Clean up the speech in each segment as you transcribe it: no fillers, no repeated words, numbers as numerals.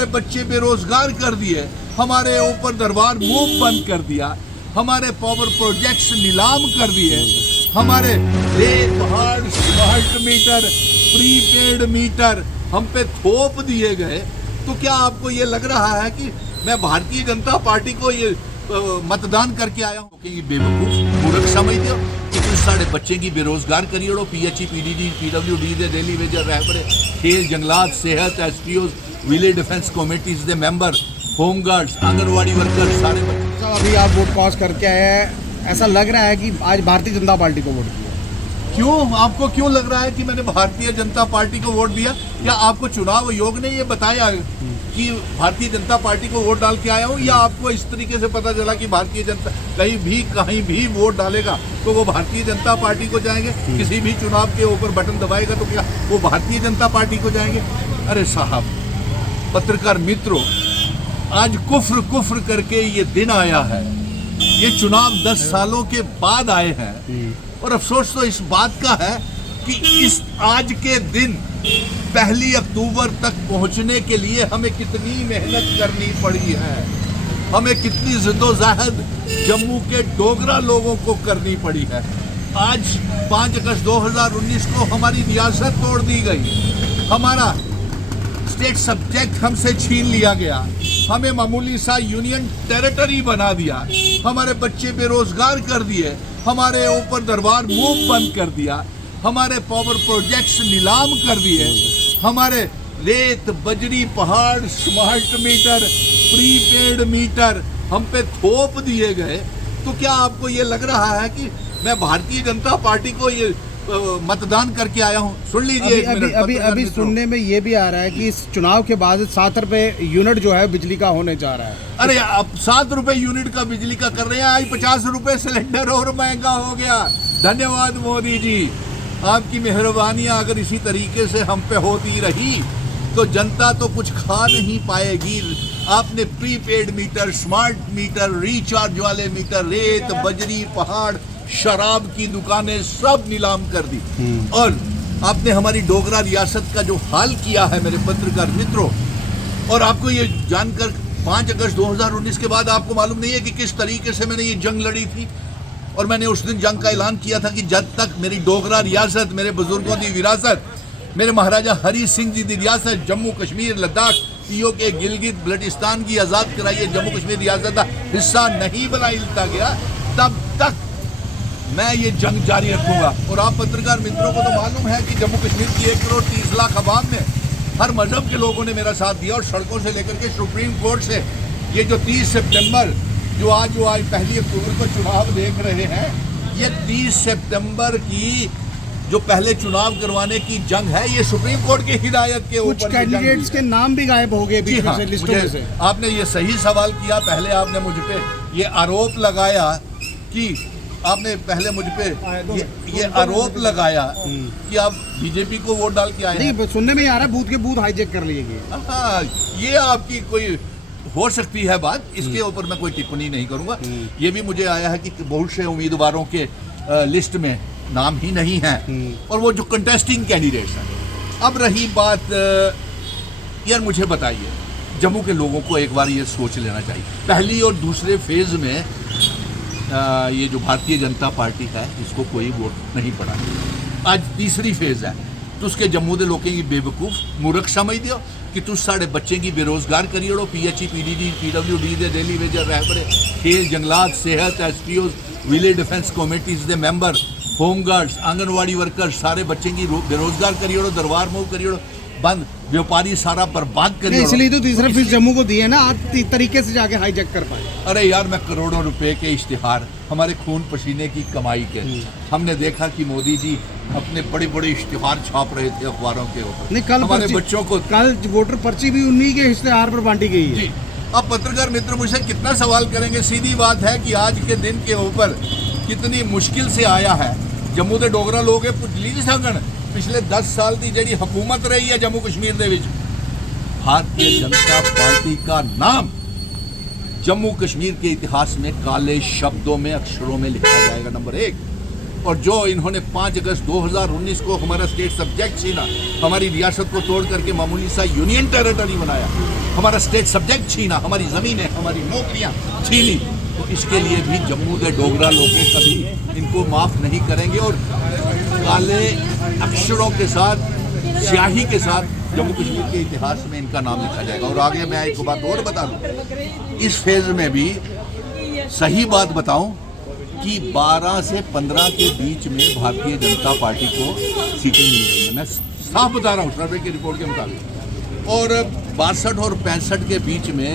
हमारे बच्चे बेरोजगार कर दिए, हमारे ऊपर दरबार मूव बंद कर दिया, हमारे पावर प्रोजेक्ट्स नीलाम कर दिए, हमारे रेत पहाड़ स्मार्ट मीटर प्रीपेड मीटर हम पे थोप दिए गए। तो क्या आपको ये लग रहा है कि मैं भारतीय जनता पार्टी को ये मतदान करके आया हूँ? कि बेवकूफ मूर्ख समझते हो कि तुम साढ़े बच्चे की बेरोजगार करिए हो। PHE PDD PWD दे डेली वेजर रहबरे खेल जंगलात सेहत SPOs विलेज डिफेंस कमेटीज दे मेंबर होमगार्ड्स आंगनवाड़ी वर्कर्स सारे बच्चे। अभी आप वोट कास्ट करके आए हैं, ऐसा लग रहा है कि आज भारतीय जनता पार्टी को वोट दिया। क्यों आपको क्यों लग रहा है कि मैंने भारतीय जनता पार्टी को वोट दिया? या आपको चुनाव आयोग ने ये बताया कि भारतीय जनता पार्टी को वोट डाल के आया हूँ, या आपको इस तरीके से पता चला कि भारतीय जनता कहीं भी वोट डालेगा तो वो भारतीय जनता पार्टी को जाएंगे? किसी भी चुनाव के ऊपर बटन दबाएगा तो क्या वो भारतीय जनता पार्टी को जाएंगे? अरे साहब, पत्रकार मित्रों, आज कुफ्र करके ये दिन आया है। ये चुनाव 10 सालों के बाद आए हैं और अफसोस तो इस बात का है कि इस आज के दिन 1 अक्टूबर तक पहुंचने के लिए हमें कितनी मेहनत करनी पड़ी है, हमें कितनी जिद्दोजहद जम्मू के डोगरा लोगों को करनी पड़ी है। आज 5 अगस्त 2019 को हमारी रियासत तोड़ दी गई, हमारा स्टेट सब्जेक्ट हमसे छीन लिया गया, हमें मामूली सा यूनियन टेरिटरी बना दिया, हमारे बच्चे बेरोजगार कर दिए, हमारे ऊपर दरबार मूव बंद कर दिया, हमारे पावर प्रोजेक्ट्स नीलाम कर दिए, हमारे रेत बजरी पहाड़ स्मार्ट मीटर प्रीपेड मीटर हम पे थोप दिए गए। तो क्या आपको ये लग रहा है कि मैं भारतीय जनता पार्टी को ये मतदान करके आया हूँ? सुन लीजिए अभी सुनने में ये भी आ रहा है कि इस चुनाव के बाद 7 रुपए यूनिट जो है बिजली का होने जा रहा है। अरे अब 7 रुपए यूनिट का बिजली का कर रहे हैं, आज 50 रुपए सिलेंडर और महंगा हो गया। धन्यवाद मोदी जी, आपकी मेहरबानियां अगर इसी तरीके से हम पे होती रही तो जनता तो कुछ खा नहीं पाएगी। आपने prepaid meter smart meter recharge वाले मीटर रेत बजरी पहाड़ शराब की दुकानें सब नीलाम कर दी और आपने हमारी डोगरा रियासत का जो हाल किया है मेरे पत्रकार मित्रों। और आपको ये जानकर 5 अगस्त 2019 के बाद आपको मालूम नहीं है कि किस तरीके से मैंने ये जंग लड़ी थी। और मैंने उस दिन जंग का ऐलान किया था कि जब तक मेरी डोगरा रियासत, मेरे बुजुर्गों की विरासत, मेरे महाराजा हरी सिंह जी की रियासत जम्मू कश्मीर लद्दाख POK गिलगित बल्टिस्तान की आज़ाद कराइए जम्मू कश्मीर रियासत का हिस्सा नहीं बनाई लिया गया, तब तक मैं ये जंग जारी रखूंगा। और आप पत्रकार मित्रों को तो मालूम है कि जम्मू कश्मीर की 1 करोड़ 30 लाख आवाम ने, हर मजहब के लोगों ने मेरा साथ दिया और सड़कों से लेकर के सुप्रीम कोर्ट से ये जो 30 सितंबर जो आज 1 अक्टूबर को चुनाव देख रहे हैं, ये 30 सितंबर की जो पहले चुनाव करवाने की जंग है, ये सुप्रीम कोर्ट की हिदायत के ऊपर। कुछ कैंडिडेट्स के नाम भी गायब हो गए बीच में से, लिस्टों में से। आपने ये सही सवाल किया। पहले आपने मुझ पे ये आरोप लगाया कि आपने पहले मुझ पे ये आरोप लगाया कि आप बीजेपी को वोट डाल के आए हैं। नहीं, सुनने में आ रहा है बूथ के बूथ हाईजैक कर लिए गए। हाँ, ये आपकी कोई हो सकती है बात, इसके ऊपर मैं कोई टिप्पणी नहीं करूंगा। ये भी मुझे आया है कि बहुत से उम्मीदवारों के लिस्ट में नाम ही नहीं है और वो जो कंटेस्टिंग कैंडिडेट्स हैं। अब रही बात, यार मुझे बताइए, जम्मू के लोगों को एक बार ये सोच लेना चाहिए, पहली और दूसरे फेज में ये जो भारतीय जनता पार्टी है इसको कोई वोट नहीं पड़ा। आज तीसरी फेज है तो उसके जम्मू के लोगों की बेवकूफ मूर्ख समझ दियो कि तुम साढ़े बच्चे की बेरोजगार करिए हो। PHE PDD PWD दे डेली वेजर रहबरे खेल जंगलात सेहत SPOs विलेज डिफेंस कमेटीज दे मेंबर होमगार्ड्स आंगनवाड़ी वर्कर्स सारे बच्चे की बेरोजगार करिए हो, दरबार मूव करिए हो, बंद व्यापारी सारा बर्बाद करिए। इसलिए तो तीसरा फीस जम्मू को दिए ना, आप तरीके से जाके हाईजैक कर पाए। अरे यार, मैं करोड़ों रुपए के इश्तिहार हमारे खून पसीने की कमाई के हमने देखा कि मोदी जी अपने बड़े बड़े इश्तिहार छाप रहे थे अखबारों के ऊपर। नहीं, कल हमारे बच्चों को कल वोटर पर्ची भी उन्हीं के इश्तिहार पर बांटी गई है जी। अब पत्रकार मित्र मुझसे कितना सवाल करेंगे? सीधी बात है कि आज के दिन के ऊपर कितनी मुश्किल से आया है। जम्मू के डोगरा लोग भुली नहीं सकन पिछले 10 साल की जी हुकूमत रही है जम्मू कश्मीर के विच। भारतीय जनता पार्टी का नाम जम्मू कश्मीर के इतिहास में काले शब्दों में अक्षरों में लिखा जाएगा, नंबर 1। और जो इन्होंने 5 अगस्त 2019 को हमारा स्टेट सब्जेक्ट छीना, हमारी रियासत को तोड़ करके मामूली सा यूनियन टेरिटरी बनाया, हमारा स्टेट सब्जेक्ट छीना, हमारी ज़मीनें, हमारी नौकरियां छीनी, तो इसके लिए भी जम्मू के डोगरा लोग कभी इनको माफ़ नहीं करेंगे और काले अक्षरों के साथ, स्याही के साथ जम्मू कश्मीर के इतिहास में इनका नाम लिखा जाएगा। और आगे मैं एक बात और बता दूं, इस फेज में भी सही बात बताऊं कि 12 से 15 के बीच में भारतीय जनता पार्टी को सीटें मिल रही हैं। मैं साफ बता रहा हूँ सर्वे की रिपोर्ट के मुताबिक, और 62 और 65 के बीच में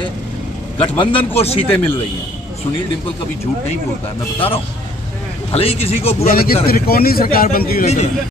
गठबंधन को सीटें मिल रही हैं। सुनील डिम्पल कभी झूठ नहीं बोलता है, मैं बता रहा हूँ, भले ही किसी को बुरा यानी कि लगता रहे। त्रिकोणीय सरकार बनती हुई नजर आ रही है।